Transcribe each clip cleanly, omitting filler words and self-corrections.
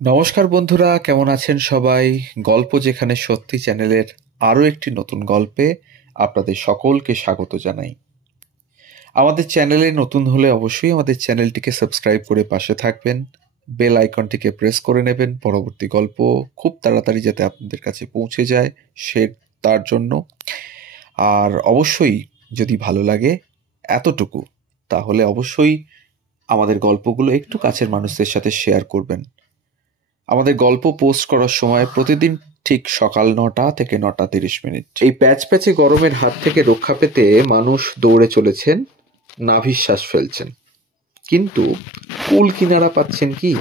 নমস্কার বন্ধুরা, কেমন আছেন সবাই? গল্প যেখানে সত্যি চ্যানেলের আরও একটি নতুন গল্পে আপনাদের সকলকে স্বাগত জানাই। আমাদের চ্যানেলে নতুন হলে অবশ্যই আমাদের চ্যানেলটিকে সাবস্ক্রাইব করে পাশে থাকবেন, বেল আইকনটিকে প্রেস করে নেবেন পরবর্তী গল্প খুব তাড়াতাড়ি যাতে আপনাদের কাছে পৌঁছে যায় তার জন্য। আর অবশ্যই যদি ভালো লাগে এতটুকু, তাহলে অবশ্যই আমাদের গল্পগুলো একটু কাছের মানুষদের সাথে শেয়ার করবেন। আমাদের গল্প পোস্ট করার সময় প্রতিদিন ঠিক সকাল 9টা থেকে 9:30। এই প্যাচে গরমের হাত থেকে রক্ষা পেতে মানুষ দৌড়ে চলেছেন, নাভিশ্বাস ফেলছেন, কিন্তু কুল কিনারা পাচ্ছেন কি?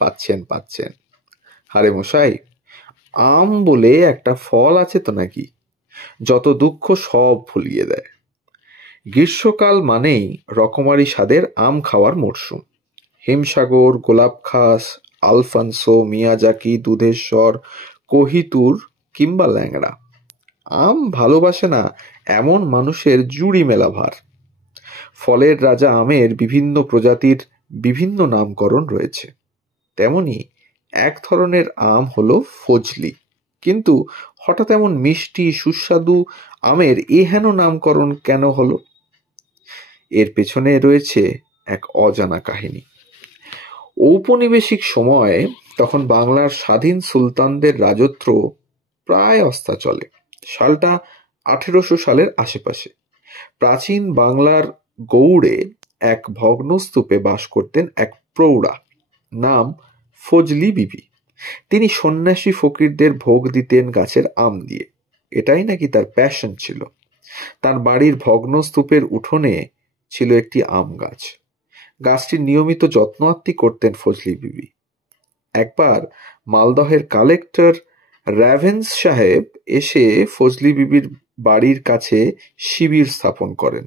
পাচ্ছেন। আরে মশাই, আম বলে একটা ফল আছে তো নাকি, যত দুঃখ সব ভুলিয়ে দেয়। গ্রীষ্মকাল মানেই রকমারি স্বাদের আম খাওয়ার মরশুম। হিমসাগর, গোলাপখাস, আলফানসো, মিয়াজাকি, দুধেশ্বর, কোহিতুর কিংবা ল্যাংড়া, আম ভালোবাসে না এমন মানুষের জুড়ি মেলা ভার। ফলের রাজা আমের বিভিন্ন প্রজাতির বিভিন্ন নামকরণ রয়েছে। তেমনি এক ধরনের আম হলো ফজলি, কিন্তু হঠাৎ এমন মিষ্টি সুস্বাদু আমের এহেন নামকরণ কেন হলো? এর পেছনে রয়েছে এক অজানা কাহিনী। ঔপনিবেশিক সময়ে তখন বাংলার স্বাধীন সুলতানদের রাজত্ব প্রায় অস্তাচলে। সালটা 1800 সালের আশেপাশে। প্রাচীন বাংলার গৌড়ে এক ভগ্নস্তূপে বাস করতেন এক প্রৌঢ়া, নাম ফজলি বিবি। তিনি সন্ন্যাসী ফকিরদের ভোগ দিতেন গাছের আম দিয়ে, এটাই নাকি তার প্যাশন ছিল। তার বাড়ির ভগ্নস্তূপের উঠোনে ছিল একটি আম গাছ। গাছটির নিয়মিত যত্ন আত্তি করতেন ফজলি বিবি। একবার মালদহের কালেক্টর র্যাভেন্স সাহেব এসে ফজলি বিবির বাড়ির কাছে শিবির স্থাপন করেন।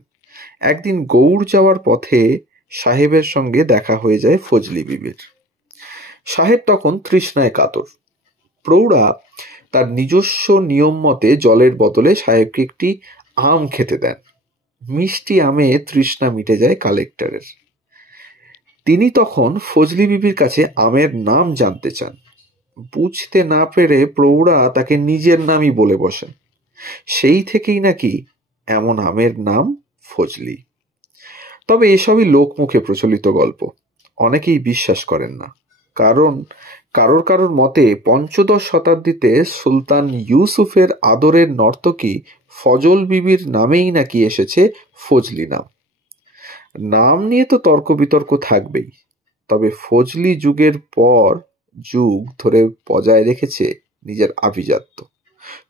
একদিন গৌড় যাওয়ার পথে সাহেবের সঙ্গে দেখা হয়ে যায় ফজলি বিবির। সাহেব তখন তৃষ্ণায় কাতর। প্রৌঢ়া তার নিজস্ব নিয়ম মতে জলের বদলে সাহেবকে একটি আম খেতে দেন। মিষ্টি আমে তৃষ্ণা মিটে যায় কালেক্টরের। তিনি তখন ফজলি বিবির কাছে আমের নাম জানতে চান। বুঝতে না পেরে প্রৌঢ়া তাকে নিজের নামই বলে বসেন। সেই থেকেই নাকি এমন আমের নাম ফজলি। তবে এসবই লোকমুখে প্রচলিত গল্প, অনেকেই বিশ্বাস করেন না। কারণ কারোর মতে পঞ্চদশ শতাব্দীতে সুলতান ইউসুফের আদরের নর্তকী ফজল বিবির নামেই নাকি এসেছে ফজলি নাম। নাম নিয়ে তো তর্ক বিতর্ক থাকবেই, তবে ফজলি যুগের পর যুগ ধরে বজায় রেখেছে নিজের আভিজাত্য।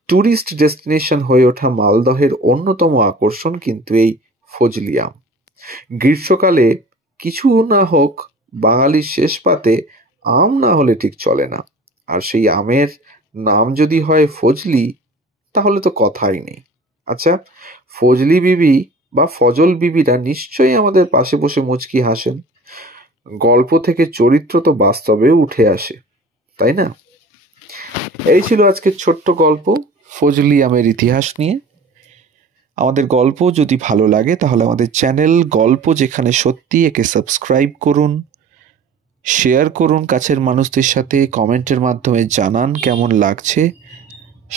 ট্যুরিস্ট ডেস্টিনেশন হয়ে ওঠা মালদহের অন্যতম আকর্ষণ কিন্তু এই ফজলি আম। গ্রীষ্মকালে কিছু না হোক, বাঙালির শেষ পাতে আম না হলে ঠিক চলে না। আর সেই আমের নাম যদি হয় ফজলি, তাহলে তো কথাই নেই। আচ্ছা, ফজলি বিবি বা ফজল বিবিরা নিশ্চয়ই আমাদের পাশে বসে মুচকি হাসেন। গল্প থেকে চরিত্র তো বাস্তবে উঠে আসে, তাই না? এই ছিল আজকের ছোট্ট গল্প ফজলি আমের ইতিহাস নিয়ে। আমাদের গল্প যদি ভালো লাগে তাহলে আমাদের চ্যানেল গল্প যেখানে সত্যি একে সাবস্ক্রাইব করুন, শেয়ার করুন কাছের মানুষদের সাথে, কমেন্টের মাধ্যমে জানান কেমন লাগছে।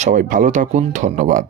সবাই ভালো থাকুন, ধন্যবাদ।